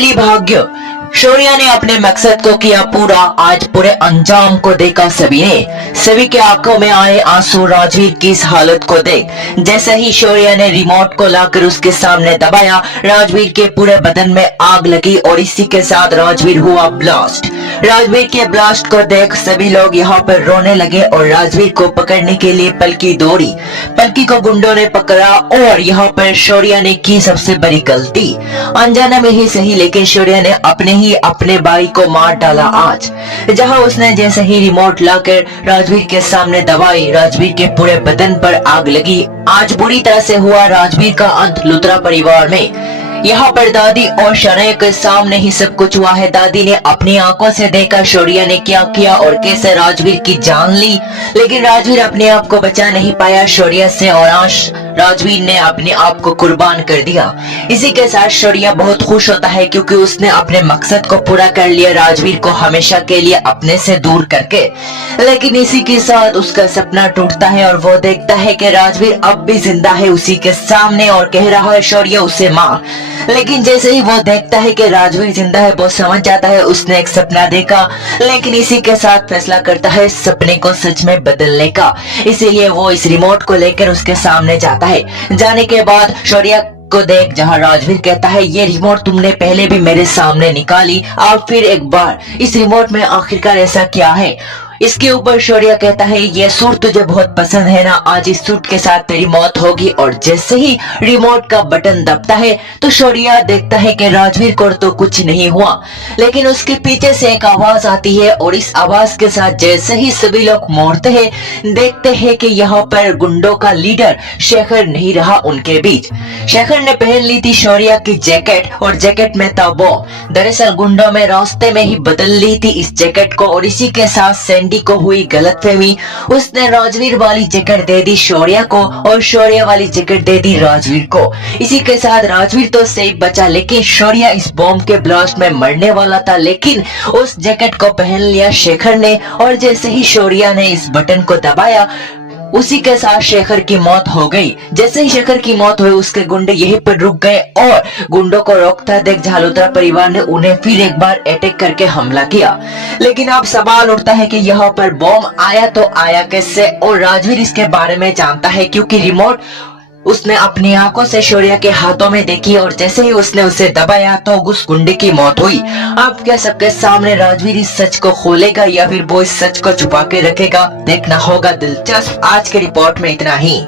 Finally भाग्य शौर्य ने अपने मकसद को किया पूरा। आज पूरे अंजाम को देखा सभी ने। सभी के आंखों में आए आंसू राजवीर की इस हालत को देख। जैसे ही शौर्य ने रिमोट को लाकर उसके सामने दबाया, राजवीर के पूरे बदन में आग लगी और इसी के साथ राजवीर हुआ ब्लास्ट। राजवीर के ब्लास्ट को देख सभी लोग यहाँ पर रोने लगे और राजवीर को पकड़ने के लिए पलकी दौड़ी। पलकी को गुंडों ने पकड़ा और यहाँ पर शौर्य ने की सबसे बड़ी गलती। अनजाने में ही सही, लेकिन शौर्य ने अपने भाई को मार डाला। आज जहां उसने जैसे ही रिमोट लाकर राजवीर के सामने दबाई, राजवीर के पूरे बदन पर आग लगी। आज बुरी तरह से हुआ राजवीर का अंत लुथरा परिवार में। यहाँ पर दादी और शरय के सामने ही सब कुछ हुआ है। दादी ने अपनी आंखों से देखा शौर्य ने क्या किया और कैसे राजवीर की जान ली, लेकिन राजवीर अपने आप को बचा नहीं पाया शौर्य से और आज राजवीर ने अपने आप को कुर्बान कर दिया। इसी के साथ शौर्य बहुत खुश होता है क्योंकि उसने अपने मकसद को पूरा कर लिया, राजवीर को हमेशा के लिए अपने से दूर करके। लेकिन इसी के साथ उसका सपना टूटता है और वो देखता है कि राजवीर अब भी जिंदा है उसी के सामने और कह रहा है शौर्य उसे मार। लेकिन जैसे ही वो देखता है कि राजवीर जिंदा है, वो समझ जाता है उसने एक सपना देखा, लेकिन इसी के साथ फैसला करता है सपने को सच में बदलने का। इसीलिए वो इस रिमोट को लेकर उसके सामने जाता है। जाने के बाद शौर्य को देख जहां राजवीर कहता है ये रिमोट तुमने पहले भी मेरे सामने निकाली, अब फिर एक बार इस रिमोट में आखिरकार ऐसा क्या है। इसके ऊपर शौर्य कहता है ये सूट तुझे बहुत पसंद है ना, आज इस सूट के साथ तेरी मौत होगी। और जैसे ही रिमोट का बटन दबता है तो शौर्य देखता है कि राजवीर को तो कुछ नहीं हुआ, लेकिन उसके पीछे से एक आवाज आती है और इस आवाज के साथ जैसे ही सभी लोग मोड़ते हैं, देखते हैं कि यहाँ पर गुंडों का लीडर शेखर नहीं रहा उनके बीच। शेखर ने पहन ली थी शौर्य की जैकेट और जैकेट में था बॉम्ब। दरअसल गुंडों में रास्ते में ही बदल ली थी इस जैकेट को और इसी के साथ को हुई गलतफहमी। उसने राजवीर वाली जैकेट दे दी शौर्य को और शौर्य वाली जैकेट दे दी राजवीर को। इसी के साथ राजवीर तो सेफ बचा, लेकिन शौर्य इस बॉम्ब के ब्लास्ट में मरने वाला था। लेकिन उस जैकेट को पहन लिया शेखर ने और जैसे ही शौर्य ने इस बटन को दबाया, उसी के साथ शेखर की मौत हो गई। जैसे ही शेखर की मौत हुई, उसके गुंडे यहीं पर रुक गए और गुंडों को रोकता देख झालुत्रा परिवार ने उन्हें फिर एक बार अटैक करके हमला किया। लेकिन अब सवाल उठता है कि यहाँ पर बॉम्ब आया तो आया कैसे, और राजवीर इसके बारे में जानता है क्योंकि रिमोट उसने अपनी आंखों से शौर्य के हाथों में देखी और जैसे ही उसने उसे दबाया तो उस गुंडे की मौत हुई। अब क्या सबके सामने राजवीर इस सच को खोलेगा या फिर वो इस सच को छुपा के रखेगा, देखना होगा दिलचस्प। आज के रिपोर्ट में इतना ही।